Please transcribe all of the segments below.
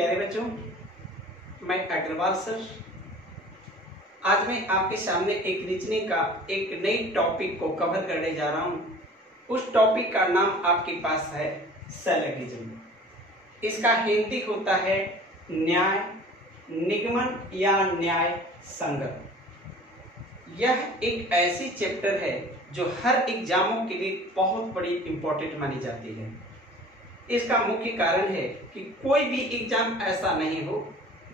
प्यारे बच्चों, मैं अग्रवाल सर आज मैं आपके सामने एक रीजनिंग का एक नई टॉपिक को कवर करने जा रहा हूँ। उस टॉपिक का नाम आपके पास है सैलगिज्म। इसका हिंदी होता है न्याय, निगमन या न्याय संगत। यह एक ऐसी चैप्टर है जो हर एग्जामों के लिए बहुत बड़ी इंपॉर्टेंट मानी जाती है। इसका मुख्य कारण है कि कोई भी एग्जाम ऐसा नहीं हो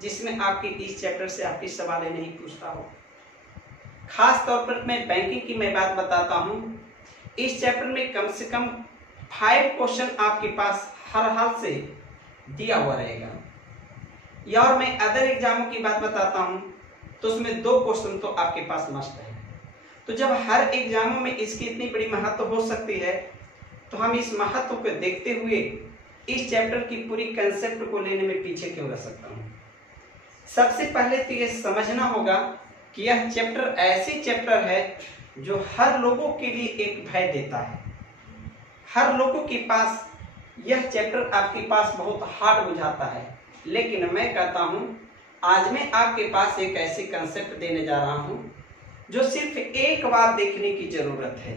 जिसमें आपके इस चैप्टर से आपके सवाल नहीं पूछता हो। खास तौर पर मैं बैंकिंग की बात बताता हूं। इस चैप्टर में कम से कम 5 क्वेश्चन आपके पास हर हाल से दिया हुआ रहेगा। या और मैं अदर एग्जामों की बात बताता हूं तो उसमें 2 क्वेश्चन तो आपके पास मस्ट है। तो जब हर एग्जामों में इसकी इतनी बड़ी महत्व हो सकती है तो हम इस महत्व को देखते हुए इस चैप्टर की पूरी कंसेप्ट को लेने में पीछे क्यों रह सकता हूं। सबसे पहले तो यह समझना होगा कि यह चैप्टर ऐसी चैप्टर है जो हर लोगों के लिए एक भय देता है। हर लोगों के पास यह चैप्टर आपके पास बहुत हार्ड बुझाता है, लेकिन मैं कहता हूं आज मैं आपके पास एक ऐसे कंसेप्ट देने जा रहा हूं जो सिर्फ एक बार देखने की जरूरत है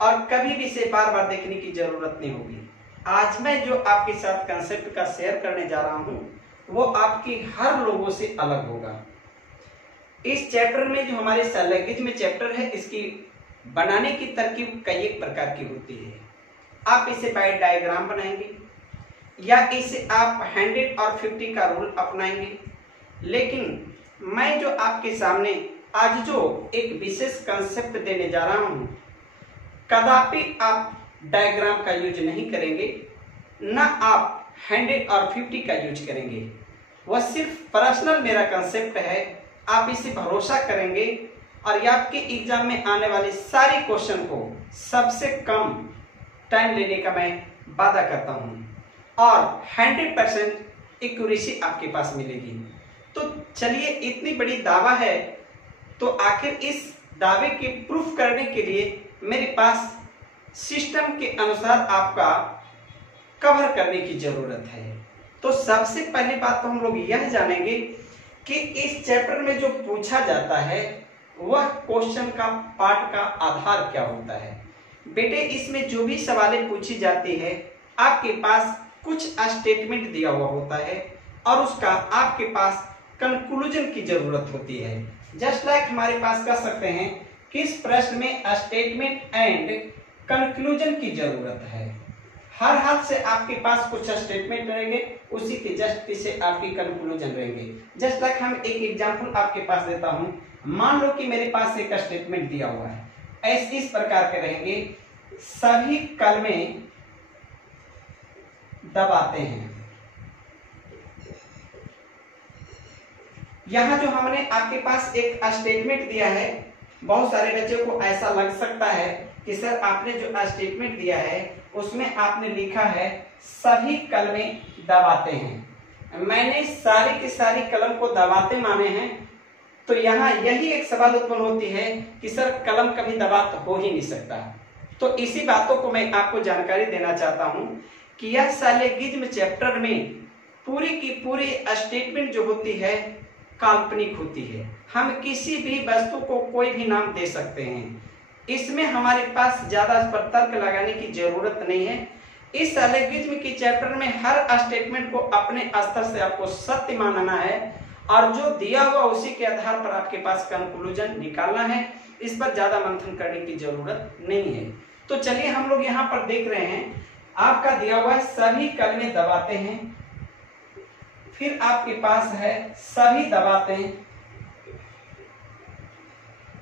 और कभी भी इसे बार बार देखने की जरूरत नहीं होगी। आज मैं जो आपके साथ कंसेप्ट का शेयर करने जा रहा हूं वो आपकी हर लोगों से अलग होगा। इस चैप्टर में जो हमारे सैलगिज्म चैप्टर है, इसकी बनाने की तरकीब कई एक प्रकार की होती है। आप इसे बाय डायग्राम बनाएंगे या इसे आप 100 और 50 का रूल अपनाएंगे, लेकिन मैं जो आपके सामने आज जो एक विशेष कंसेप्ट देने जा रहा हूं, कदापि आप डायग्राम का यूज नहीं करेंगे, ना आप 100 और 50 का यूज करेंगे। वह सिर्फ पर्सनल मेरा कंसेप्ट है। आप इसे भरोसा करेंगे और ये आपके एग्जाम में आने वाले सारे क्वेश्चन को सबसे कम टाइम लेने का मैं वादा करता हूं और 100% एक्यूरेसी आपके पास मिलेगी। तो चलिए, इतनी बड़ी दावा है तो आखिर इस दावे के प्रूफ करने के लिए मेरे पास सिस्टम के अनुसार आपका कवर करने की जरूरत है। तो सबसे पहली बात तो हम लोग यह जानेंगे कि इस चैप्टर में जो पूछा जाता है वह क्वेश्चन का पार्ट का आधार क्या होता है। बेटे, इसमें जो भी सवालें पूछी जाती है आपके पास कुछ स्टेटमेंट दिया हुआ होता है और उसका आपके पास कंक्लूजन की जरूरत होती है। जस्ट लाइक हमारे पास कह सकते हैं किस प्रश्न में स्टेटमेंट एंड कंक्लूजन की जरूरत है। हर हाथ से आपके पास कुछ स्टेटमेंट रहेंगे, उसी के जस्ट पीछे आपकी कंक्लूजन रहेंगे। जस्ट लाइक हम एक एग्जांपल आपके पास देता हूं। मान लो कि मेरे पास एक स्टेटमेंट दिया हुआ है, ऐसे इस प्रकार के रहेंगे, सभी कलमें दबाते हैं। यहां जो हमने आपके पास एक स्टेटमेंट दिया है, बहुत सारे बच्चों को ऐसा लग सकता है कि सर आपने जो स्टेटमेंट दिया है उसमें आपने लिखा है सभी कलमें दबाते हैं। मैंने सारी की सारी कलम को दबाते माने हैं, तो यहाँ यही एक सवाल उत्पन्न होती है कि सर कलम कभी दबात हो ही नहीं सकता। तो इसी बातों को मैं आपको जानकारी देना चाहता हूं कि यह सैलगिज्म चैप्टर में पूरी की पूरी स्टेटमेंट जो होती है काल्पनिक होती है। हम किसी भी वस्तु को कोई भी नाम दे सकते हैं। इसमें हमारे पास ज्यादा तर्क लगाने की जरूरत नहीं है। इस सैलगिज्म की चैप्टर में हर स्टेटमेंट को अपने स्तर से आपको सत्य मानना है और जो दिया हुआ उसी के आधार पर आपके पास कंक्लूजन निकालना है। इस पर ज्यादा मंथन करने की जरूरत नहीं है। तो चलिए, हम लोग यहाँ पर देख रहे हैं आपका दिया हुआ है सभी कलमें दबाते हैं, फिर आपके पास है सभी दबाते हैं,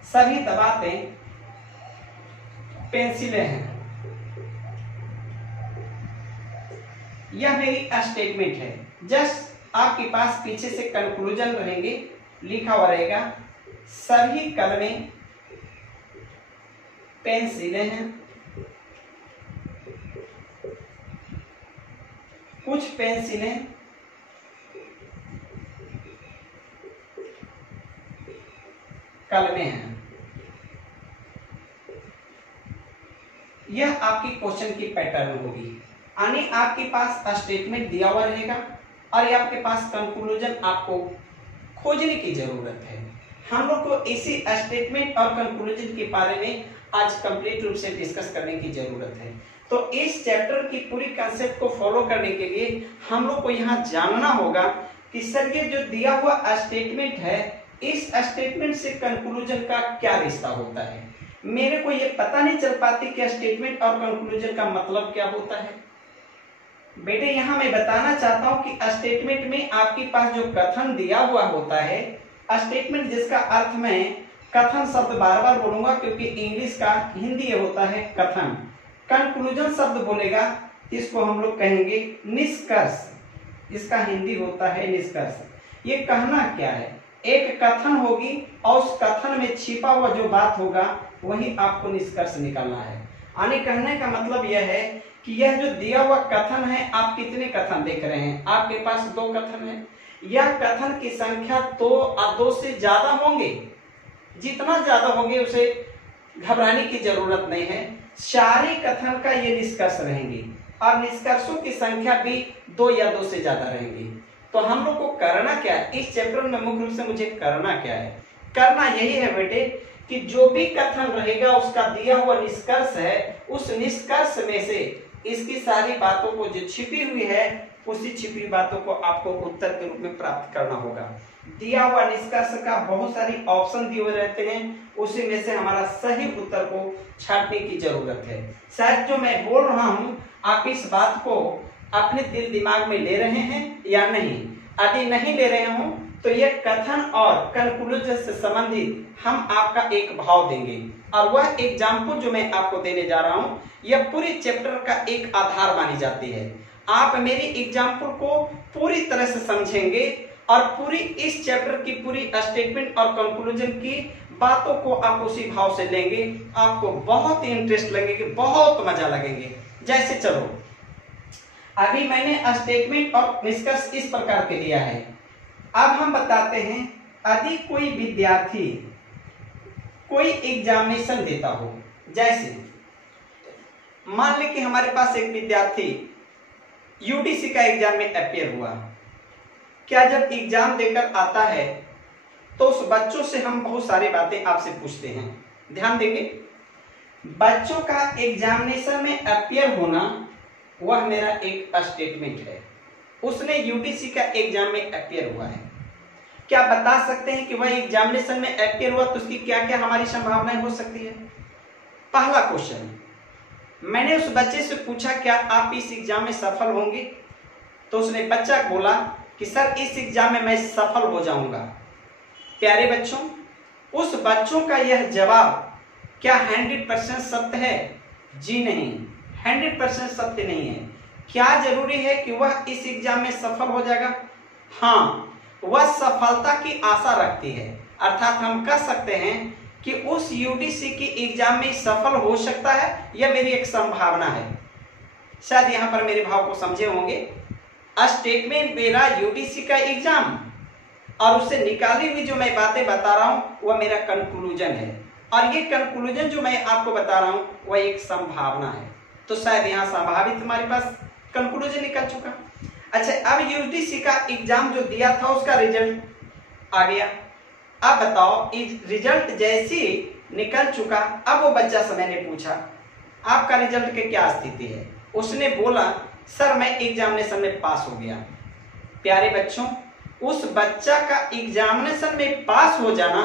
सभी दबाते पेंसिलें हैं। यह मेरी स्टेटमेंट है। जस्ट आपके पास पीछे से कंक्लूजन रहेंगे, लिखा हुआ रहेगा सभी कलमें पेंसिलें हैं, कुछ पेंसिलें कलमें हैं। यह आपकी क्वेश्चन की पैटर्न होगी। यानी आपके पास स्टेटमेंट दिया हुआ रहेगा, और ये आपके पास कंक्लूजन आपको खोजने की जरूरत है। हम लोग को इसी स्टेटमेंट और कंक्लूजन के बारे में आज कंप्लीट रूप से डिस्कस करने की जरूरत है। तो इस चैप्टर की पूरी कंसेप्ट को फॉलो करने के लिए हम लोग को यहाँ जानना होगा कि सर ये जो दिया हुआ स्टेटमेंट है, इस स्टेटमेंट से कंक्लूजन का क्या रिश्ता होता है। मेरे को ये पता नहीं चल पाती कि स्टेटमेंट और कंक्लूजन का मतलब क्या होता है। बेटे यहाँ मैं बताना चाहता हूँ कि स्टेटमेंट में आपके पास जो कथन दिया हुआ होता है, स्टेटमेंट जिसका अर्थ मैं कथन शब्द बार बार बोलूंगा क्योंकि इंग्लिश का हिंदी होता है कथन। कंक्लूजन शब्द बोलेगा इसको हम लोग कहेंगे निष्कर्ष, इसका हिंदी होता है निष्कर्ष। ये कहना क्या है, एक कथन होगी और उस कथन में छिपा हुआ जो बात होगा वही आपको निष्कर्ष निकालना है। यानी कहने का मतलब यह है कि यह जो दिया हुआ कथन है, आप कितने कथन देख रहे हैं, आपके पास 2 कथन है। यह कथन की संख्या 2 से ज्यादा होंगे, जितना ज्यादा होंगे उसे घबराने की जरूरत नहीं है। सारे कथन का ये निष्कर्ष रहेंगे और निष्कर्षों की संख्या भी 2 या 2 से ज्यादा रहेंगी। तो हम लोग को करना क्या है इस चैप्टर में, मुख्य रूप से मुझे करना क्या है, करना यही है बेटे कि जो भी कथन रहेगा उसका दिया हुआ निष्कर्ष है, उस निष्कर्ष में से इसकी सारी बातों को जो छिपी हुई है, उसी छिपी बातों को आपको उत्तर के रूप में प्राप्त करना होगा। दिया हुआ निष्कर्ष का बहुत सारी ऑप्शन दिए हुए रहते हैं, उसी में से हमारा सही उत्तर को छांटने की जरूरत है। शायद जो मैं बोल रहा हूँ आप इस बात को अपने दिल दिमाग में ले रहे हैं या नहीं। यदि नहीं ले रहे हो तो यह कथन और कंक्लूजन से संबंधित हम आपका एक भाव देंगे, और वह एग्जाम्पल जो मैं आपको देने जा रहा हूँ यह पूरी चैप्टर का एक आधार मानी जाती है। आप मेरी एग्जाम्पल को पूरी तरह से समझेंगे और पूरी इस चैप्टर की पूरी स्टेटमेंट और कंक्लूजन की बातों को आप उसी भाव से लेंगे, आपको बहुत ही इंटरेस्ट लगेगी, बहुत मजा लगेंगे। जैसे चलो अभी मैंने स्टेटमेंट और निष्कर्ष इस प्रकार के दिया है। अब हम बताते हैं यदि कोई विद्यार्थी कोई एग्जामिनेशन देता हो, जैसे मान ले कि हमारे पास एक विद्यार्थी यूडीसी का एग्जाम में अपियर हुआ। क्या जब एग्जाम देकर आता है तो उस बच्चों से हम बहुत सारी बातें आपसे पूछते हैं, ध्यान देंगे। बच्चों का एग्जामिनेशन में अपियर होना वह मेरा एक स्टेटमेंट है। उसने यूडीसी का एग्जाम में अपियर हुआ है। क्या बता सकते हैं कि वह एग्जामिनेशन में अपियर हुआ तो उसकी क्या क्या हमारी संभावनाएं हो सकती है। पहला क्वेश्चन, मैंने उस बच्चे से पूछा क्या आप इस एग्जाम में सफल होंगे, तो उसने बच्चा बोला कि सर इस एग्जाम में मैं सफल हो जाऊंगा। प्यारे बच्चों, उस बच्चों का यह जवाब क्या 100% सत्य है? जी नहीं, 100% सत्य नहीं है। क्या जरूरी है कि वह इस एग्जाम में सफल हो जाएगा? हाँ, वह सफलता की आशा रखती है, अर्थात हम कह सकते हैं कि उस यूडीसी की एग्जाम में सफल हो सकता है, यह मेरी एक संभावना है। शायद यहां पर मेरे भाव को समझे होंगे। स्टेटमेंट मेरा यूडीसी का एग्जाम और उससे निकाली हुई जो मैं बातें बता रहा हूं वह मेरा कंक्लूजन है, और ये कंक्लूजन जो मैं आपको बता रहा हूं वह एक संभावना है। तो शायद यहाँ संभावित हमारे पास कंक्लूजन निकल चुका। अच्छा, अब यूडीसी का एग्जाम जो दिया था उसका रिजल्ट आ गया। अब बताओ, इस रिजल्ट जैसी निकल चुका, अब वो बच्चा से मैंने पूछा आपका रिजल्ट की क्या स्थिति है। उसने बोला सर मैं एग्जामिनेशन में पास हो गया। प्यारे बच्चों, उस बच्चा का एग्जामिनेशन में पास हो जाना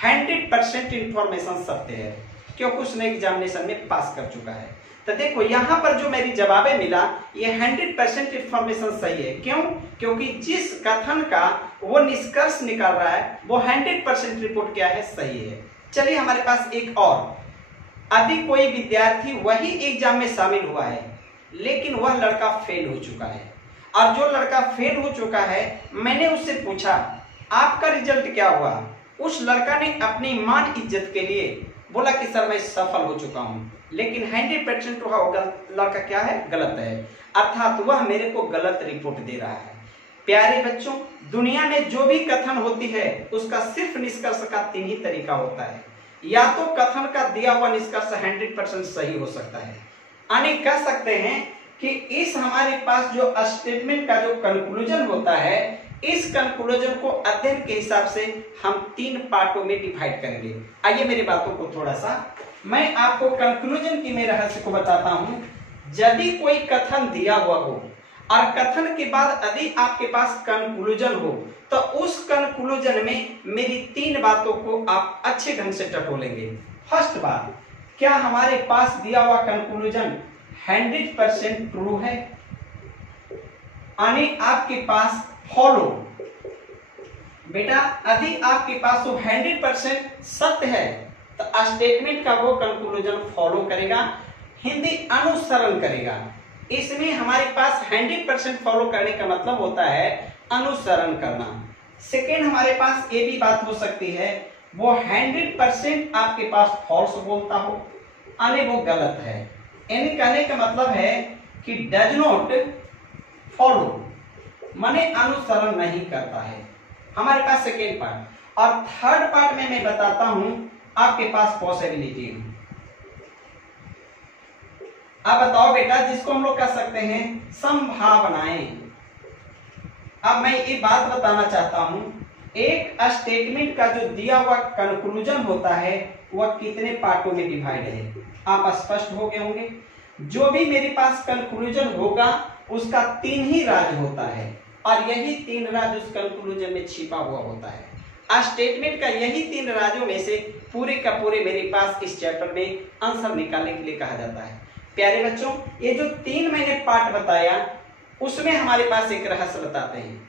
100% इंफॉर्मेशन सत्य है, क्योंकि उसने एग्जामिनेशन में पास कर चुका है। तो देखो यहाँ पर जो मेरी जवाबें मिला ये 100% इंफॉर्मेशन सही है। क्यों? क्योंकि जिस कथन का वो निष्कर्ष निकाल रहा है वो 100% रिपोर्ट क्या है, सही है। चलिए हमारे पास एक और, यदि कोई विद्यार्थी वही एग्जाम में शामिल हुआ है लेकिन वह लड़का फेल हो चुका है, और जो लड़का फेल हो चुका है मैंने उससे पूछा आपका रिजल्ट क्या हुआ। उस लड़का ने अपनी मान इज्जत के लिए बोला कि सर मैं सफल हो चुका हूं, लेकिन 100% वह लड़का क्या है, गलत है, अर्थात वह मेरे को गलत रिपोर्ट दे रहा है। प्यारे बच्चों, दुनिया में जो भी कथन होती है उसका सिर्फ निष्कर्ष का 3 ही तरीका होता है। या तो कथन का दिया हुआ निष्कर्ष 100% सही हो सकता है, यानी कह सकते हैं कि इस हमारे पास जो स्टेटमेंट का जो कंक्लूजन होता है, इस कंक्लूजन को अध्ययन के हिसाब से हम 3 पार्टों में डिवाइड करेंगे। आइए मेरी बातों को थोड़ा सा मैं आपको कंक्लूजन की मैं रहस्य को बताता हूं। यदि कोई कथन दिया हुआ हो और कथन के बाद यदि आपके पास कंक्लूजन हो, तो उस कंक्लूजन में मेरी 3 बातों को आप अच्छे ढंग से टटोलेंगे। फर्स्ट बात, क्या हमारे पास दिया हुआ कंक्लूजन 100% ट्रू है, यानी आपके पास फॉलो। बेटा यदि आपके पास वो 100% सत्य है तो स्टेटमेंट का वो कंक्लूजन फॉलो करेगा, हिंदी अनुसरण करेगा। इसमें हमारे पास 100% फॉलो करने का मतलब होता है अनुसरण करना। सेकेंड, हमारे पास ये भी बात हो सकती है वो 100% आपके पास फॉल्स बोलता हो, यानी वो गलत है। यानी कहने का मतलब है कि डज नॉट फॉलो, माने अनुसरण नहीं करता है। हमारे पास सेकेंड पार्ट। और थर्ड पार्ट में मैं बताता हूं आपके पास पॉसिबिलिटी। अब बताओ बेटा, जिसको हम लोग कह सकते हैं संभावनाएं। अब मैं ये बात बताना चाहता हूं, एक स्टेटमेंट का जो दिया हुआ कंक्लूजन होता है वह कितने पार्टों में डिवाइड है, आप स्पष्ट हो गए होंगे। जो भी मेरे पास कंक्लूजन होगा उसका 3 ही राज होता है, और यही 3 राज उस कंक्लूजन में छिपा हुआ होता है। स्टेटमेंट का यही 3 राजों में से पूरे का पूरे मेरे पास इस चैप्टर में आंसर निकालने के लिए कहा जाता है। प्यारे बच्चों, ये जो 3 मैंने पार्ट बताया उसमें हमारे पास एक रहस्य बताते हैं।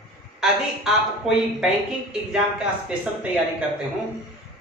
यदि आप कोई बैंकिंग एग्जाम का स्पेशल तैयारी करते हो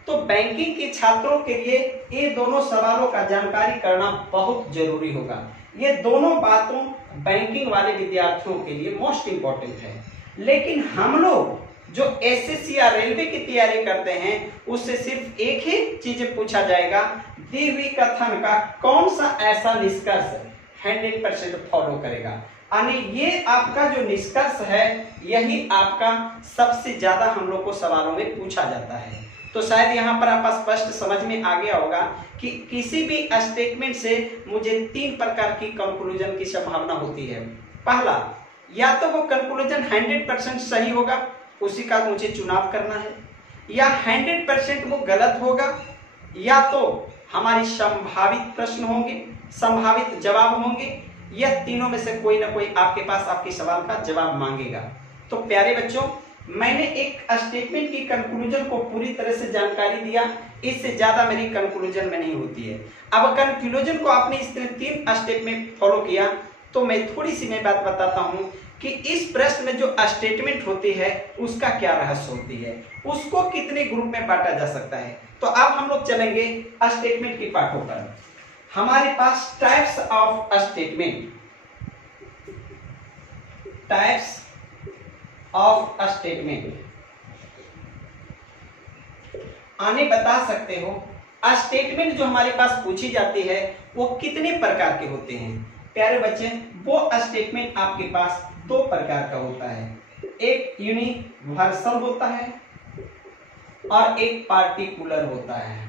तो बैंकिंग के छात्रों के लिए ये दोनों सवालों का जानकारी करना बहुत जरूरी होगा। ये दोनों बातों बैंकिंग वाले विद्यार्थियों के लिए मोस्ट इंपॉर्टेंट है। लेकिन हम लोग जो एसएससी या रेलवे की तैयारी करते हैं उससे सिर्फ एक ही चीज पूछा जाएगा, दी हुई कथन का कौन सा ऐसा निष्कर्ष 100% फॉलो करेगा। यानी ये आपका जो निष्कर्ष है यही आपका सबसे ज्यादा हम लोग को सवालों में पूछा जाता है। तो शायद यहाँ पर आप स्पष्ट समझ में आ गया होगा कि किसी भी स्टेटमेंट से मुझे 3 प्रकार की कंक्लूजन की संभावना होती है। पहला, या तो वो कंक्लूजन 100% सही होगा, उसी का मुझे चुनाव करना है, या 100% वो गलत होगा, या तो हमारी संभावित प्रश्न होंगे, संभावित जवाब होंगे, या तीनों में से कोई ना कोई आपके पास आपके सवाल का जवाब मांगेगा। तो प्यारे बच्चों, मैंने एक स्टेटमेंट की कंक्लूजन को पूरी तरह से जानकारी दिया, इससे ज्यादा मेरी कंक्लूजन में नहीं होती है। अब कंक्लूजन को आपने इस 3 स्टेप में फॉलो किया तो मैं थोड़ी सी मैं बात बताता हूं कि इस प्रश्न में जो स्टेटमेंट होती है उसका क्या रहस्य होती है, उसको कितने ग्रुप में बांटा जा सकता है। तो अब हम लोग चलेंगे स्टेटमेंट की पाठों पर। हमारे पास types of statement, types of statement आने बता सकते हो। स्टेटमेंट जो हमारे पास पूछी जाती है वो कितने प्रकार के होते हैं। प्यारे बच्चे, वो स्टेटमेंट आपके पास 2 प्रकार का होता है, एक यूनिवर्सल होता है और एक पार्टिकुलर होता है।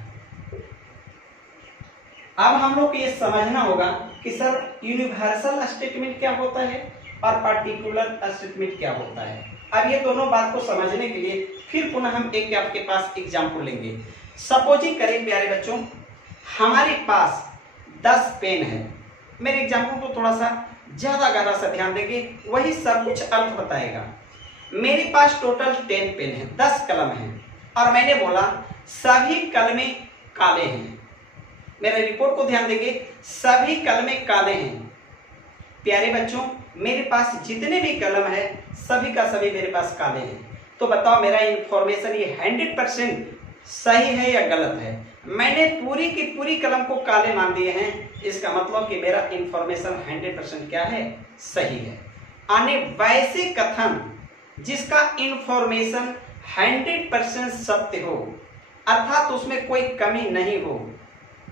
अब हम लोग को ये समझना होगा कि सर यूनिवर्सल स्टेटमेंट क्या होता है और पार्टिकुलर स्टेटमेंट क्या होता है। अब ये दोनों बात को समझने के लिए फिर पुनः हम एक आपके पास एग्जाम्पल लेंगे। सपोजिंग करें प्यारे बच्चों, हमारे पास 10 पेन है। मेरे एग्जाम्पल को थोड़ा सा ज्यादा गहरा सा ध्यान देंगे, वही सब कुछ अर्थ बताएगा। मेरे पास टोटल 10 पेन है, 10 कलम है, और मैंने बोला सभी कलमें काले हैं। मेरे रिपोर्ट को ध्यान देंगे, सभी कलमें काले हैं। प्यारे बच्चों, मेरे पास जितने भी कलम है सभी का सभी मेरे पास काले हैं। तो बताओ मेरा इंफॉर्मेशन ये 100% सही है या गलत है। मैंने पूरी की पूरी कलम को काले मान दिए हैं, इसका मतलब कि मेरा इंफॉर्मेशन 100% क्या है, सही है। आने वैसे कथन जिसका इंफॉर्मेशन 100% सत्य हो, अर्थात उसमें कोई कमी नहीं हो,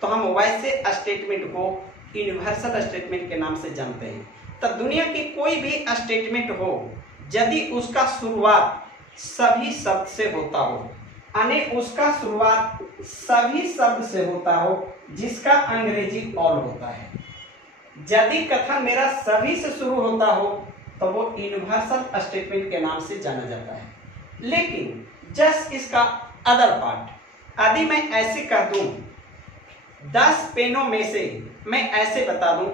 तो हम वैसे स्टेटमेंट को यूनिवर्सल स्टेटमेंट के नाम से जानते हैं। तो दुनिया की कोई भी स्टेटमेंट हो यदि उसका शुरुआत सभी शब्द से होता हो, यानी उसका शुरुआत सभी शब्द से होता हो जिसका अंग्रेजी ऑल होता है, यदि कथन मेरा सभी से शुरू होता हो तो वो यूनिवर्सल स्टेटमेंट के नाम से जाना जाता है। लेकिन जस्ट इसका अदर पार्ट, यदि मैं ऐसे कर दूं 10 पेनों में से मैं ऐसे बता दूं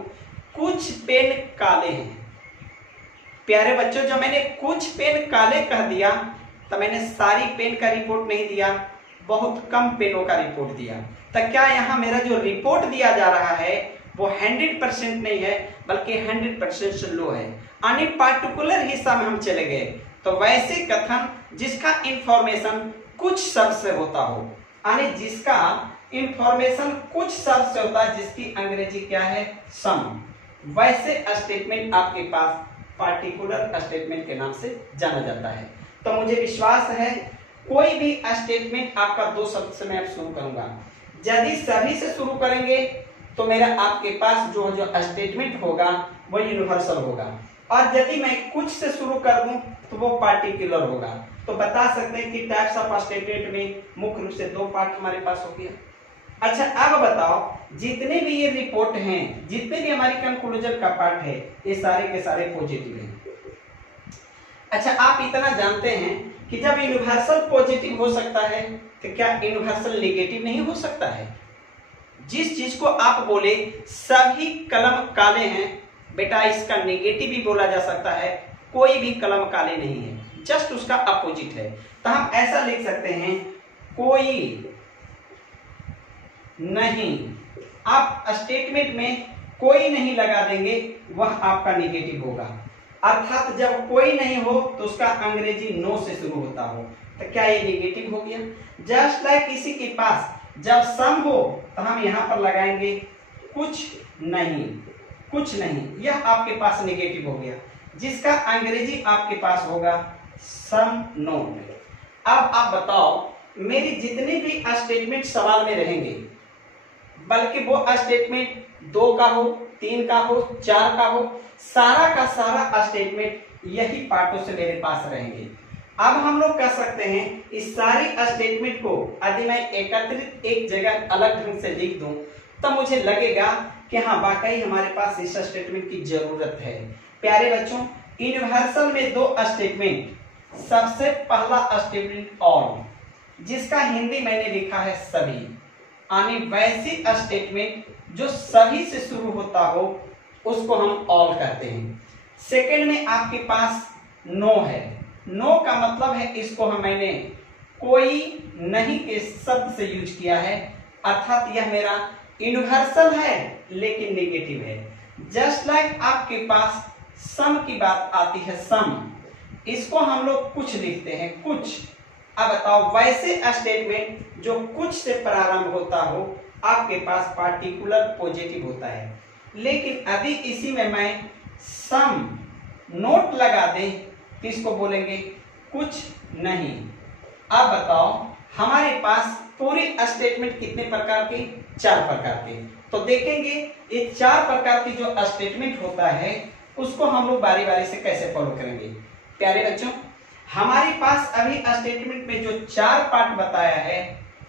कुछ पेन काले हैं। प्यारे बच्चों, जब मैंने कुछ पेन काले कह दिया तो मैंने सारी पेन का रिपोर्ट नहीं दिया, बहुत कम पेनों का रिपोर्ट दिया। तो क्या यहाँ मेरा जो रिपोर्ट दिया जा रहा है वो 100% नहीं है, बल्कि 100% से लो है। यानी पार्टिकुलर हिस्सा में हम चले गए। तो वैसे कथन जिसका इंफॉर्मेशन कुछ शब्द से होता हो, यानी जिसका इंफॉर्मेशन कुछ शब्द से होता है, जिसकी अंग्रेजी क्या है, सम, वैसे स्टेटमेंट आपके पास पार्टिकुलर स्टेटमेंट के नाम से जाना जाता है। तो मुझे विश्वास है कोई भी स्टेटमेंट आपका 2 शब्द से मैं अब शुरू करूंगा। यदि सभी से शुरू करेंगे तो मेरा आपके पास जो स्टेटमेंट होगा वो यूनिवर्सल होगा, और यदि मैं कुछ से शुरू कर दूं तो वो पार्टिकुलर होगा। तो बता सकते हैं कि टाइप्स ऑफ स्टेटमेंट में मुख्य रूप से 2 पार्ट हमारे पास हो गया। अच्छा, अब बताओ, जितने भी ये रिपोर्ट हैं, जितने भी हमारी कंक्लूजन का पार्ट है, ये सारे के सारे पॉजिटिव हैं। अच्छा, आप इतना जानते हैं कि जब यूनिवर्सल पॉजिटिव हो सकता है तो क्या यूनिवर्सल नेगेटिव नहीं हो सकता है? जिस चीज को आप बोले सभी कलम काले हैं, बेटा इसका नेगेटिव भी बोला जा सकता है, कोई भी कलम काले नहीं है, जस्ट उसका अपोजिट है। तो हम ऐसा लिख सकते हैं, कोई नहीं। आप स्टेटमेंट में कोई नहीं लगा देंगे, वह आपका नेगेटिव होगा। अर्थात जब कोई नहीं हो तो उसका अंग्रेजी नो से शुरू होता हो, तो क्या ये नेगेटिव हो गया? जस्ट लाइक किसी के पास जब सम हो तो हम यहां पर लगाएंगे कुछ नहीं, कुछ नहीं, यह आपके पास नेगेटिव हो गया, जिसका अंग्रेजी आपके पास होगा सम नोट। अब आप बताओ, मेरी जितने भी स्टेटमेंट सवाल में रहेंगे, बल्कि वो स्टेटमेंट 2 का हो, 3 का हो, 4 का हो, सारा का सारा स्टेटमेंट यही पार्टों से मेरे पास रहेंगे। अब हम लोग कह सकते हैं इस सारी स्टेटमेंट को यदि मैं एकत्रित एक जगह अलग ढंग से लिख दूं तो मुझे लगेगा कि हाँ वाकई हमारे पास इस स्टेटमेंट की जरूरत है। प्यारे बच्चों, यूनिवर्सल में 2 स्टेटमेंट, सबसे पहला स्टेटमेंट ऑल, जिसका हिंदी मैंने लिखा है सभी, यानी वैसी स्टेटमेंट जो सभी से शुरू होता हो उसको हम ऑल कहते हैं। सेकंड में आपके पास नो है। नो का मतलब है, इसको हम मैंने कोई नहीं के शब्द से यूज किया है, अर्थात यह मेरा यूनिवर्सल है लेकिन नेगेटिव है। जस्ट लाइक आपके पास सम की बात आती है, सम, इसको हम लोग कुछ लिखते हैं, कुछ। अब बताओ, वैसे स्टेटमेंट जो कुछ से प्रारंभ होता हो आपके पास पार्टिकुलर पॉजिटिव होता है। लेकिन यदि इसी में मैं सम नोट लगा दें तो इसको बोलेंगे कुछ नहीं। अब बताओ, हमारे पास पूरी स्टेटमेंट कितने प्रकार के? 4 प्रकार के। तो देखेंगे ये 4 प्रकार की जो स्टेटमेंट होता है उसको हम लोग बारी बारी से कैसे फॉलो करेंगे। प्यारे बच्चों, हमारे पास अभी स्टेटमेंट में जो 4 पार्ट बताया है,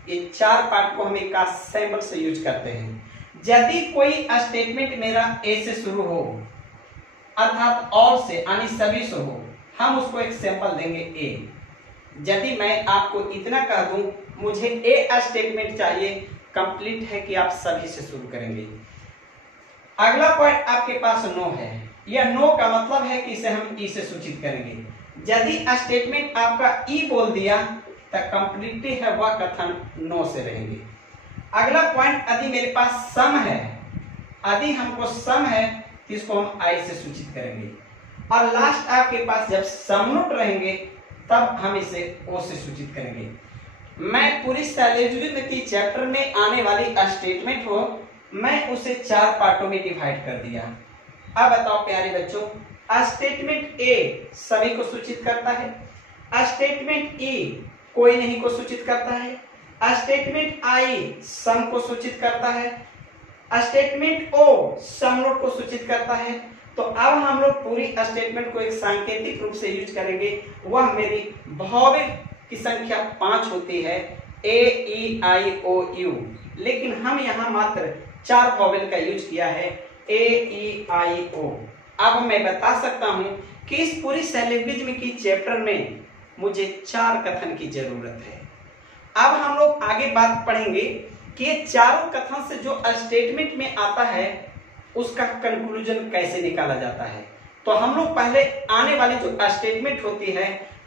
ये 4 पार्ट को हम एक सैंपल से यूज करते हैं। यदि कोई स्टेटमेंट मेरा ए से शुरू हो, अर्थात ऑल से यानी सभी से हो, हम उसको एक सैंपल देंगे ए। यदि मैं आपको इतना कह दूं मुझे ए स्टेटमेंट चाहिए, कंप्लीट है कि आप सभी से शुरू करेंगे। अगला पॉइंट आपके पास नो है। यह नो का मतलब है कि इसे हम ई से सूचित करेंगे। यदि स्टेटमेंट आपका ई बोल दिया तो कंप्लीटली है वह कथन नो से रहेंगे। अगला पॉइंट, यदि मेरे पास सम है, यदि हमको सम है तो इसको हम आई से सूचित करेंगे। और लास्ट आपके पास जब सम नोट रहेंगे तब हम इसे ओ से सूचित करेंगे। मैं पूरी सैलरी चैप्टर में आने वाली स्टेटमेंट हो, मैं उसे 4 पार्टों में डिवाइड कर दिया। अब बताओ प्यारे बच्चों, स्टेटमेंट ए सभी को सूचित करता है, स्टेटमेंट ई कोई नहीं को सूचित करता है, स्टेटमेंट आई सम को सूचित करता है, स्टेटमेंट ओ सम नोट को सूचित करता है। तो अब हम लोग पूरी स्टेटमेंट को एक सांकेतिक रूप से यूज करेंगे। वह मेरी वॉवेल की संख्या 5 होती है, ए ई आई ओ यू, लेकिन हम यहाँ मात्र 4 वॉवेल का यूज किया है, AEIO। अब मैं बता सकता हूं कि इस पूरी सिलोजिज्म की चैप्टर में मुझे 4 कथन की जरूरत है। अब हम लोग आगे बात पढ़ेंगे कि ये चारों कथन से जो स्टेटमेंट में आता है उसका कंक्लूजन कैसे निकाला जाता है। तो हम लोग पहले आने वाली जो स्टेटमेंट होती है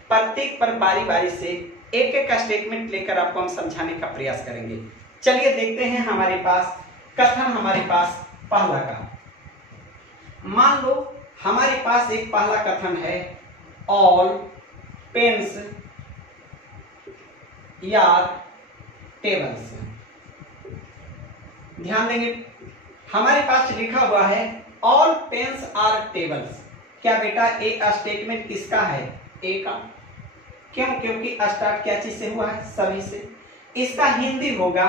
प्रत्येक पर बारी बारी से एक एक स्टेटमेंट लेकर आपको हम समझाने का प्रयास करेंगे। चलिए देखते हैं हमारे पास कथन हमारे पास पहला का। मान लो हमारे पास एक पहला कथन है ऑल पेन्स यार टेबल्स। ध्यान देंगे हमारे पास लिखा हुआ है ऑल पेन्स आर टेबल्स। क्या बेटा ए स्टेटमेंट किसका है? ए का। क्यों? क्योंकि स्टार्ट क्या चीज से हुआ है? सभी से। इसका हिंदी होगा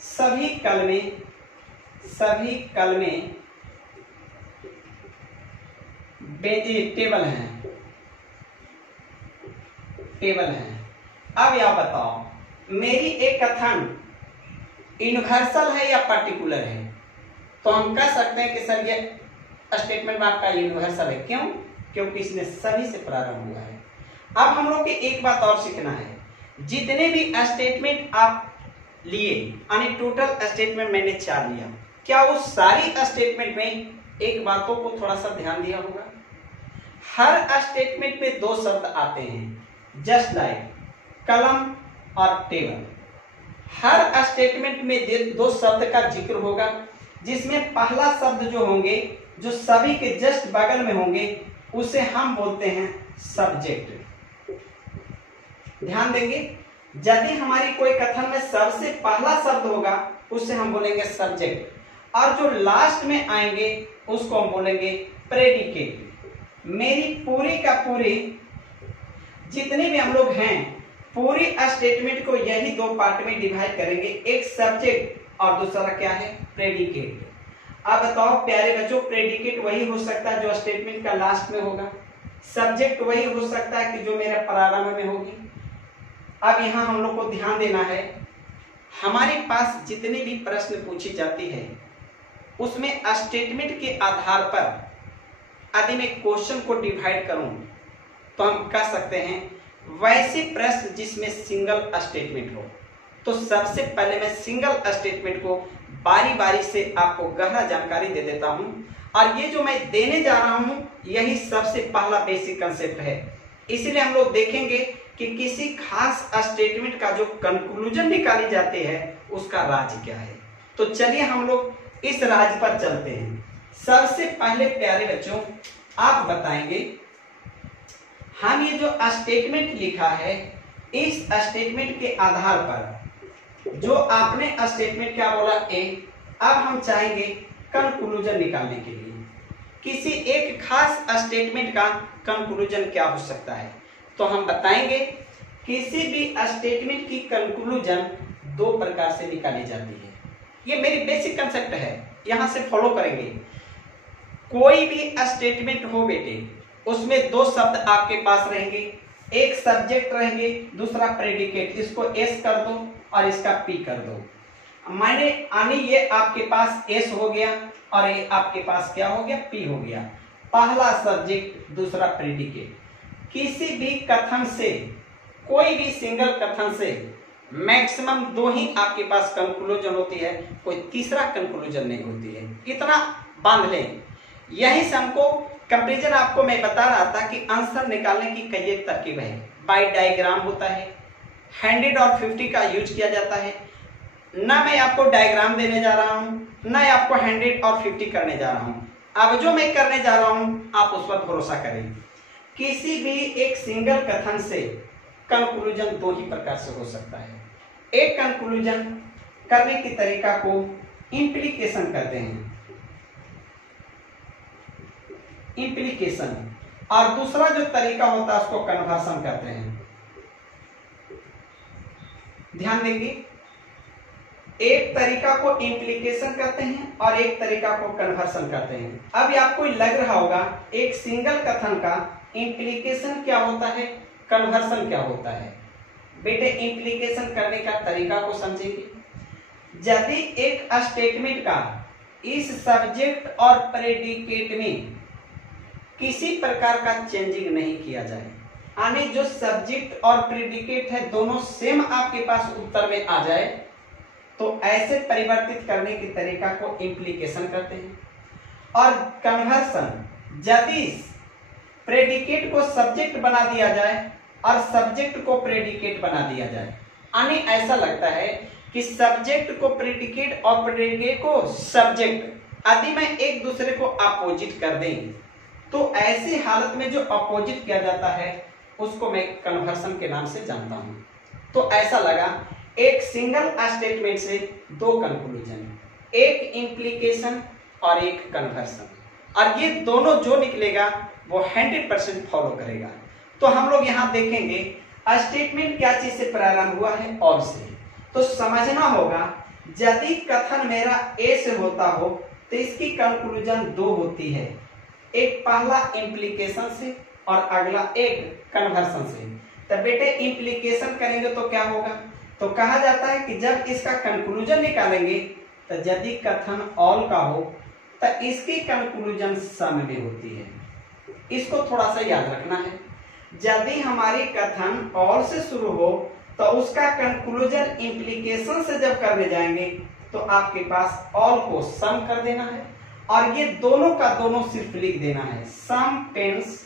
सभी कलमे टेबल हैं। अब यह बताओ मेरी एक कथन यूनिवर्सल है या पार्टिकुलर है? तो हम कह सकते हैं कि सर ये स्टेटमेंट में आपका यूनिवर्सल है। क्यों? क्योंकि इसने सभी से प्रारंभ हुआ है। अब हम लोग को एक बात और सीखना है, जितने भी स्टेटमेंट आप लिए यानी टोटल स्टेटमेंट मैंने 4 लिया, क्या उस सारी स्टेटमेंट में एक बातों को थोड़ा सा ध्यान दिया होगा? हर स्टेटमेंट में 2 शब्द आते हैं, जस्ट लाइक कलम और टेबल। हर स्टेटमेंट में 2 शब्द का जिक्र होगा, जिसमें पहला शब्द जो होंगे जो सभी के जस्ट बगल में होंगे उसे हम बोलते हैं सब्जेक्ट। ध्यान देंगे यदि हमारी कोई कथन में सबसे पहला शब्द होगा उसे हम बोलेंगे सब्जेक्ट, और जो लास्ट में आएंगे उसको हम बोलेंगे प्रेडिकेट। मेरी पूरी का पूरी जितने भी हम लोग हैं पूरी स्टेटमेंट को यही 2 पार्ट में डिवाइड करेंगे, एक सब्जेक्ट और दूसरा क्या है? प्रेडिकेट। अब बताओ प्यारे बच्चों, प्रेडिकेट वही हो सकता है जो स्टेटमेंट का लास्ट में होगा, सब्जेक्ट वही हो सकता है कि जो मेरा प्रारंभ में होगी। अब यहां हम लोग को ध्यान देना है, हमारे पास जितने भी प्रश्न पूछी जाती है उसमें स्टेटमेंट के आधार पर यदि मैं क्वेश्चन को डिवाइड करूं तो हम कह सकते हैं वैसे प्रश्न जिसमें सिंगल स्टेटमेंट हो। तो सबसे पहले मैं सिंगल स्टेटमेंट को बारी बारी से आपको गहरा जानकारी दे देता हूं, और ये जो मैं देने जा रहा हूं यही सबसे पहला बेसिक कंसेप्ट है। इसलिए हम लोग देखेंगे कि किसी खास स्टेटमेंट का जो कंक्लूजन निकाली जाती है उसका राज क्या है। तो चलिए हम लोग इस राज पर चलते हैं। सबसे पहले प्यारे बच्चों आप बताएंगे, हम ये जो स्टेटमेंट लिखा है इस स्टेटमेंट के आधार पर जो आपने स्टेटमेंट क्या बोला ए, अब हम चाहेंगे कंक्लूजन निकालने के लिए किसी एक खास स्टेटमेंट का कंक्लूजन क्या हो सकता है। तो हम बताएंगे किसी भी स्टेटमेंट की कंक्लूजन 2 प्रकार से निकाली जाती है। ये मेरी बेसिक कंसेप्ट है, यहां से फॉलो करेंगे। कोई भी स्टेटमेंट हो बेटे उसमें 2 शब्द आपके पास रहेंगे, एक सब्जेक्ट रहेंगे दूसरा प्रेडिकेट। इसको एस कर दो और इसका पी कर दो। माने आनी ये आपके पास एस हो गया और ये आपके पास क्या हो गया? पी हो गया। पहला सब्जेक्ट दूसरा प्रेडिकेट। किसी भी कथन से कोई भी सिंगल कथन से मैक्सिमम 2 ही आपके पास कंक्लूजन होती है, कोई तीसरा कंक्लूजन नहीं होती है। इतना बांध लें। यही से हमको कंपैरिजन आपको मैं बता रहा था कि आंसर निकालने की कई एक तरकीब है। बाय डायग्राम होता है, 100 और 50 का यूज किया जाता है। ना मैं आपको डायग्राम देने जा रहा हूं, ना आपको 100 और 50 करने जा रहा हूं। अब जो मैं करने जा रहा हूं आप उस पर भरोसा करें। किसी भी एक सिंगल कथन से कंक्लूजन 2 ही प्रकार से हो सकता है। एक कंक्लूजन करने की तरीका को इंप्लीकेशन कहते हैं, इंप्लीकेशन, और दूसरा जो तरीका होता है उसको कन्वर्सन कहते हैं। ध्यान देंगे, एक तरीका को इंप्लीकेशन कहते हैं और एक तरीका को कन्वर्सन कहते हैं। अब आपको लग रहा होगा एक सिंगल कथन का इंप्लीकेशन क्या होता है, कन्वर्सन क्या होता है। बेटे इंप्लीकेशन करने का तरीका को समझेंगे। यदि एक स्टेटमेंट का इस सब्जेक्ट और प्रेडिकेट में किसी प्रकार का चेंजिंग नहीं किया जाए, यानी जो सब्जेक्ट और प्रेडिकेट है दोनों सेम आपके पास उत्तर में आ जाए, तो ऐसे परिवर्तित करने की तरीका को इम्प्लीकेशन कहते हैं। और कन्वर्सन, यदि प्रेडिकेट को सब्जेक्ट बना दिया जाए और सब्जेक्ट को प्रेडिकेट बना दिया जाए, यानी ऐसा लगता है कि सब्जेक्ट को प्रेडिकेट और प्रेडिकेट को सब्जेक्ट, यदि मैं एक दूसरे को अपोजिट कर दें, तो ऐसी हालत में जो अपोजिट किया जाता है उसको मैं कन्वर्सन के नाम से जानता हूं। तो ऐसा लगा, एक सिंगल स्टेटमेंट से दो कंक्लूजन, एक इंप्लीकेशन और एक कन्वर्सन, और ये दोनों जो निकलेगा वो 100% फॉलो करेगा। तो हम लोग यहां देखेंगे स्टेटमेंट क्या चीज से प्रारंभ हुआ है, और से। तो समझना होगा, यदि कथन मेरा ए से होता हो तो इसकी कंक्लूजन दो होती है, एक पहला इंप्लीकेशन से और अगला एक कन्वर्सन से। तब बेटे इंप्लीकेशन करेंगे तो क्या होगा, तो कहा जाता है कि जब इसका कंक्लूजन निकालेंगे तो यदि कथन ऑल का हो तो इसकी कंक्लूजन सम में होती है। इसको थोड़ा सा याद रखना है, यदि हमारी कथन ऑल से शुरू हो तो उसका कंक्लूजन इंप्लीकेशन से जब करने जाएंगे तो आपके पास ऑल को सम कर देना है, और ये दोनों का दोनों सिर्फ लिख देना है, सम पेन्स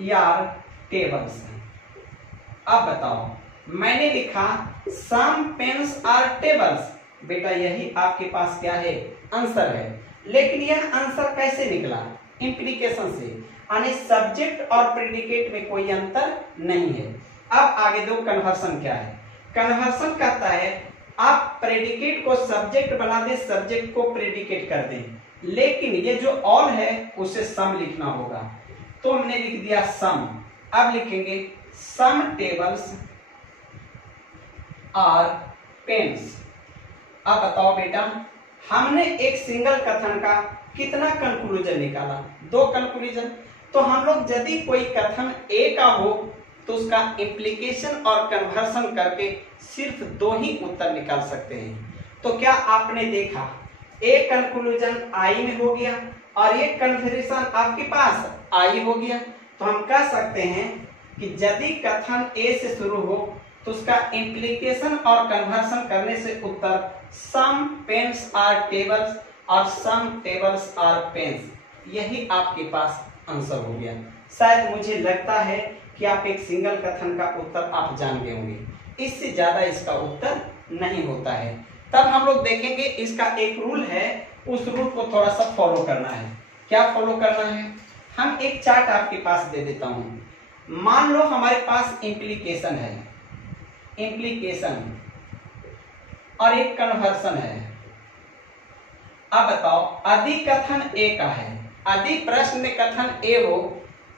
या टेबल्स। अब बताओ, मैंने लिखा सम पेन्स आर टेबल्स, बेटा यही आपके पास क्या है, आंसर है। लेकिन यह आंसर कैसे निकला, इंप्लीकेशन से, यानी सब्जेक्ट और प्रेडिकेट में कोई अंतर नहीं है। अब आगे दो, कन्वर्सन क्या है। कन्वर्सन कहता है आप प्रेडिकेट को सब्जेक्ट बना दें, सब्जेक्ट को प्रेडिकेट कर दें, लेकिन ये जो ऑल है उसे सम लिखना होगा। तो हमने लिख दिया सम। अब लिखेंगे सम टेबल्स आर पेन्स। अब बताओ बेटा, हमने एक सिंगल कथन का कितना कंक्लूजन निकाला, दो कंक्लूजन। तो हम लोग यदि कोई कथन ए का हो तो उसका इंप्लीकेशन और कन्वर्सन करके सिर्फ दो ही उत्तर निकाल सकते हैं। तो क्या आपने देखा, एक कंक्लूजन आई में हो गया और एक कन्वर्सन आपके पास आई हो गया। तो हम कह सकते हैं कि यदि कथन ए से शुरू हो तो उसका इंप्लीकेशन और कन्वर्सन करने से उत्तर सम पेन्स आर टेबल्स और सम टेबल्स आर पेन्स, यही आपके पास आंसर हो गया। शायद मुझे लगता है कि आप एक सिंगल कथन का उत्तर आप जान गए होंगे, इससे ज्यादा इसका उत्तर नहीं होता है। तब हम लोग देखेंगे इसका एक रूल है, उस रूल को थोड़ा सा फॉलो करना है। क्या फॉलो करना है, हम एक चार्ट आपके पास दे देता हूं। मान लो हमारे पास इंप्लीकेशन है, इंप्लीकेशन और एक कन्वर्सन है। अब बताओ, यदि कथन ए का है, यदि प्रश्न में कथन ए हो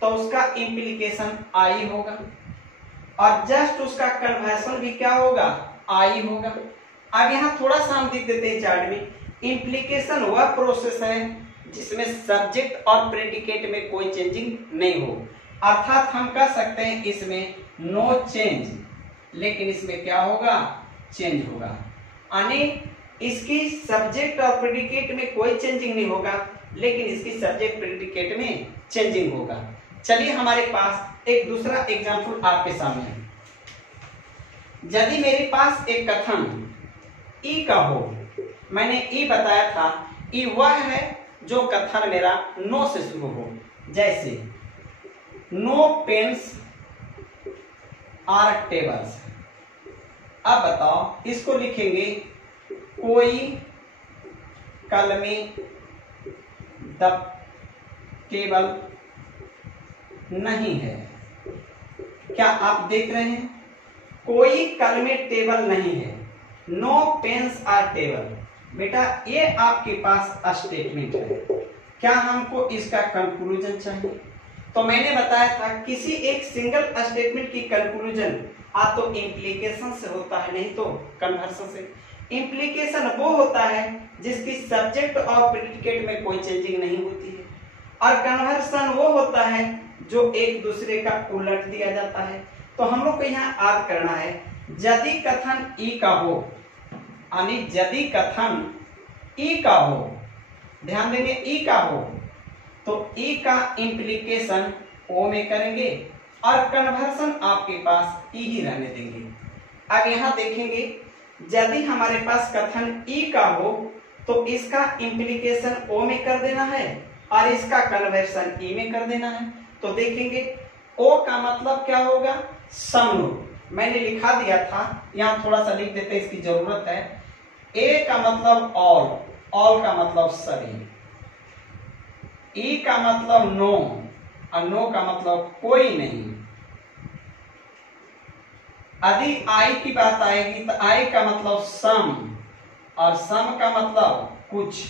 तो उसका इंप्लीकेशन आई होगा और जस्ट उसका कन्वर्सन भी क्या होगा, आई होगा। अब यहाँ थोड़ा सा हम लिख देते हैं चार्ट में, इंप्लीकेशन वह प्रोसेस है जिसमें सब्जेक्ट और प्रेडिकेट में कोई चेंजिंग नहीं हो, अर्थात हम कह सकते हैं इसमें नो चेंज, लेकिन इसमें क्या होगा, चेंज होगा। यानी इसकी सब्जेक्ट और प्रेडिकेट में कोई चेंजिंग नहीं होगा, लेकिन इसकी सब्जेक्ट प्रेडिकेट में चेंजिंग होगा। चलिए हमारे पास एक दूसरा एग्जांपल आपके सामने है। यदि मेरे पास एक कथन ई का हो, मैंने ई बताया था, ई वह है जो कथन मेरा नो से शुरू हो, जैसे नो पेन्स आर टेबल्स। अब बताओ, इसको लिखेंगे कोई कलमें टेबल नहीं है। क्या आप देख रहे हैं, कोई कलमें टेबल नहीं है, नो पेन्स आर टेबल। बेटा ये आपके पास स्टेटमेंट है, क्या हमको इसका कंक्लूजन चाहिए। तो मैंने बताया था किसी एक सिंगल स्टेटमेंट की कंक्लूजन तो इंप्लीकेशन से होता है, नहीं तो कन्वर्सन से। इंप्लीकेशन वो होता है जिसकी सब्जेक्ट और प्रेडिकेट में कोई चेंजिंग नहीं होती है, और कन्वर्सन वो होता है जो एक दूसरे का उलट दिया जाता है। तो हम लोग को यहाँ याद करना है, यदि कथन ई का हो, यानी यदि कथन ई का हो, ध्यान देंगे ई का हो, तो ई का इंप्लीकेशन ओ में करेंगे और कन्वर्सन आपके पास ई ही रहने देंगे। अब यहां देखेंगे यदि हमारे पास कथन ई का हो तो इसका इंप्लीकेशन ओ में कर देना है और इसका कन्वर्सन ई में कर देना है। तो देखेंगे ओ का मतलब क्या होगा, समरूप। मैंने लिखा दिया था, यहां थोड़ा सा लिख देते, इसकी जरूरत है। ए का मतलब ऑल का मतलब सभी, ई का मतलब नो और नो का मतलब कोई नहीं। यदि आई की बात आएगी तो आई का मतलब सम और सम का मतलब कुछ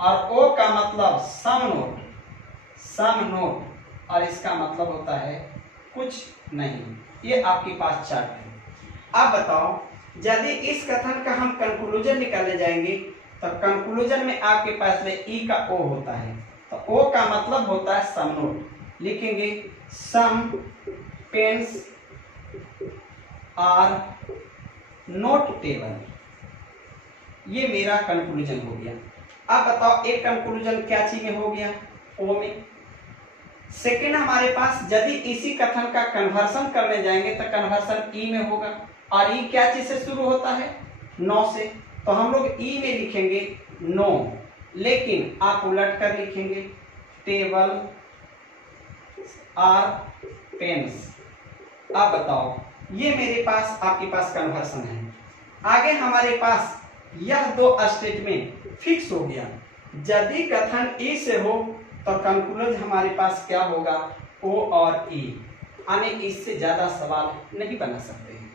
और ओ का मतलब सम नोट और इसका मतलब होता है कुछ नहीं। ये आपके पास चार्ट है। अब बताओ यदि इस कथन का हम कंक्लूजन निकालने जाएंगे तो कंक्लूजन में आपके पास में ई का ओ होता है, तो ओ का मतलब होता है सम नोट। लिखेंगे सम पेन्स आर नोट टेबल, ये मेरा कंक्लूजन हो गया। अब बताओ एक कंक्लूजन क्या चीज में हो गया, ओ में। सेकेंड हमारे पास यदि इसी कथन का कन्वर्सन करने जाएंगे तो कन्वर्सन ई में होगा और ई क्या चीज से शुरू होता है, नो से, तो हम लोग ई में लिखेंगे नो, लेकिन आप उलट कर लिखेंगे टेबल आर पेन्स। अब बताओ ये मेरे पास आपके पास कन्वर्सन है। आगे हमारे पास यह दो स्टेटमेंट फिक्स हो गया। यदि कथन ई से हो तो कंक्लूजन हमारे पास क्या होगा, ओ और ई, यानी इससे ज्यादा सवाल नहीं बना सकते हैं।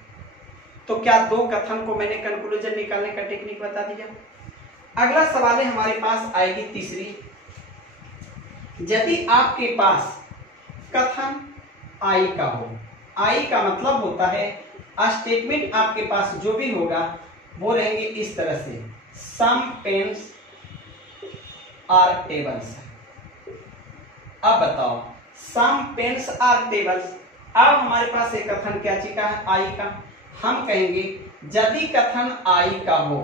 तो क्या दो कथन को मैंने कंक्लूजन निकालने का टेक्निक बता दिया। अगला सवाल है हमारे पास आएगी तीसरी, यदि आपके पास कथन आई का हो, आई का मतलब होता है स्टेटमेंट आपके पास जो भी होगा वो रहेंगे इस तरह से, सम पेन्स आर टेबल्स। अब बताओ सम पेन्स आर टेबल्स, अब हमारे पास एक कथन क्या चीज का है, आई का। हम कहेंगे यदि कथन आई का हो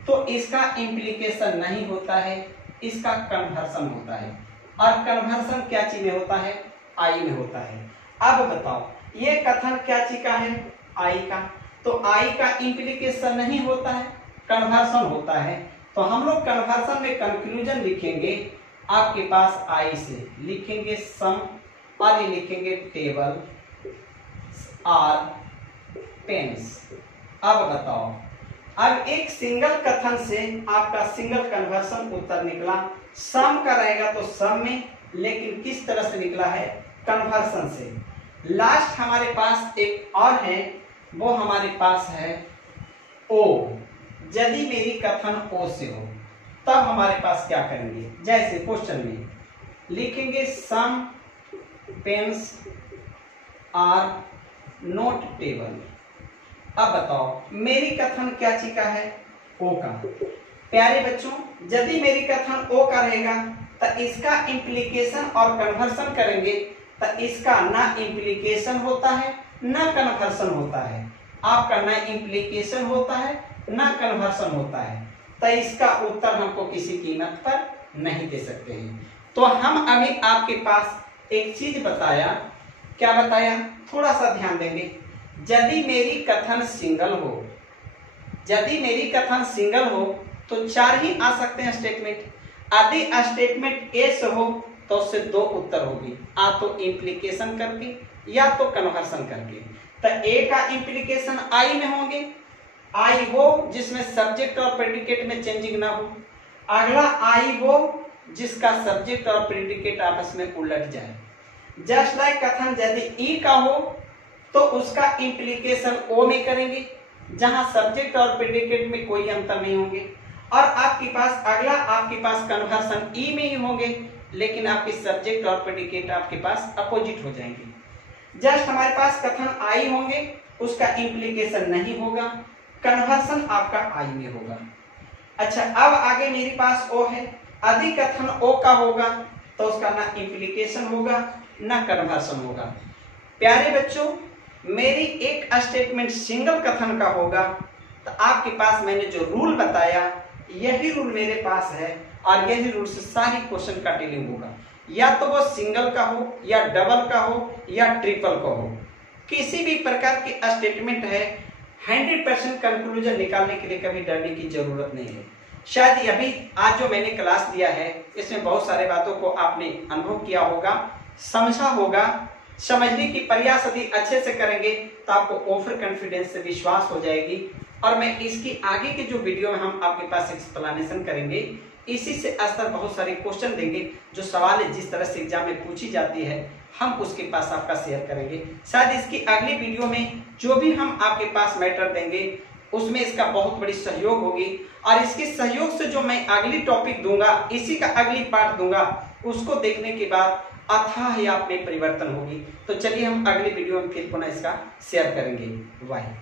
तो इसका इंप्लीकेशन नहीं होता है, इसका कन्वर्सन होता है और कन्वर्सन क्या चीज में होता है, आई में होता है। अब बताओ ये कथन क्या चीज का है, आई का, तो आई का इंप्लीकेशन नहीं होता है, कन्वर्सन होता है। तो हम लोग कन्वर्सन में कंक्लूजन लिखेंगे आपके पास आई से, लिखेंगे सम और ये लिखेंगे टेबल आर पेन्स। अब बताओ अब एक सिंगल कथन से आपका सिंगल कन्वर्सन उत्तर निकला, सम का रहेगा तो सम में, लेकिन किस तरह से निकला है, कन्वर्सन से। लास्ट हमारे पास एक और है, वो हमारे पास है ओ। यदि मेरी कथन ओ से हो तब हमारे पास क्या करेंगे, जैसे क्वेश्चन में लिखेंगे सम पेन्स आर नोट टेबल। अब बताओ मेरी कथन क्या चीज का है, ओ का। प्यारे बच्चों यदि मेरी कथन ओ का रहेगा तो इसका इंप्लीकेशन और कन्वर्सन करेंगे तो इसका ना इंप्लीकेशन होता है ना कन्वर्सन होता है। आपका ना इंप्लीकेशन होता है ना कन्वर्सन होता है, तो इसका उत्तर हमको किसी कीमत पर नहीं दे सकते हैं। तो हम अभी आपके पास एक चीज बताया, क्या बताया, थोड़ा सा ध्यान देंगे। यदि मेरी कथन सिंगल हो, यदि मेरी कथन सिंगल हो तो चार ही आ सकते हैं स्टेटमेंट। यदि स्टेटमेंट ए से हो तो उससे दो उत्तर होगी, आ तो इंप्लीकेशन करके या तो कन्वर्सन करके। तो ए का इंप्लीकेशन आई में होंगे, आई वो जिसमें सब्जेक्ट और प्रेडिकेट में चेंजिंग ना हो। अगला आई वो जिसका सब्जेक्ट और प्रेडिकेट आपस में उलट जाए। जस्ट लाइक कथन यदि ई का हो तो उसका इंप्लीकेशन ओ में करेंगे जहां सब्जेक्ट और प्रेडिकेट में कोई अंतर नहीं होंगे। और आपके पास अगला आपके पास कन्वर्सन ई में ही होंगे, लेकिन आपके सब्जेक्ट और प्रेडिकेट आपके पास अपोजिट हो जाएंगे। जस्ट हमारे पास कथन आई होंगे, उसका इंप्लीकेशन नहीं होगा, कन्वर्सन आपका आई में होगा। अच्छा अब आगे मेरे पास ओ है, यदि कथन ओ का होगा तो उसका ना इंप्लीकेशन होगा ना कन्वर्सन होगा। प्यारे बच्चों मेरी एक स्टेटमेंट सिंगल कथन का होगा तो आपके पास मैंने जो रूल बताया यही रूल मेरे पास है और यही रूल से सारी क्वेश्चन का डीलिंग होगा, या तो वो सिंगल का हो या डबल का हो या ट्रिपल का हो, किसी भी प्रकार की स्टेटमेंट है 100% कंक्लूजन निकालने के लिए कभी डरने की जरूरत नहीं है। शायद अभी आज जो मैंने क्लास दिया है इसमें बहुत सारे बातों को आपने अनुभव किया होगा, समझा होगा। समझने की प्रयास यदि अच्छे से करेंगे तो आपको ओवर कॉन्फिडेंस से विश्वास हो जाएगी। और मैं इसकी आगे के जो वीडियो में हम आपके पास एक्सप्लेनेशन करेंगे, इसी से अस्तर बहुत सारे क्वेश्चन देंगे, जो सवाल जिस तरह से एग्जाम में पूछी जाती है हम उसके पास आपका शेयर करेंगे। शायद इसकी अगली वीडियो में जो भी हम आपके पास मैटर देंगे उसमें इसका बहुत बड़ी सहयोग होगी, और इसके सहयोग से जो मैं अगली टॉपिक दूंगा, इसी का अगली पार्ट दूंगा, उसको देखने के बाद अथाह आप में परिवर्तन होगी। तो चलिए हम अगली वीडियो में फिर पुनः इसका शेयर करेंगे। बाय।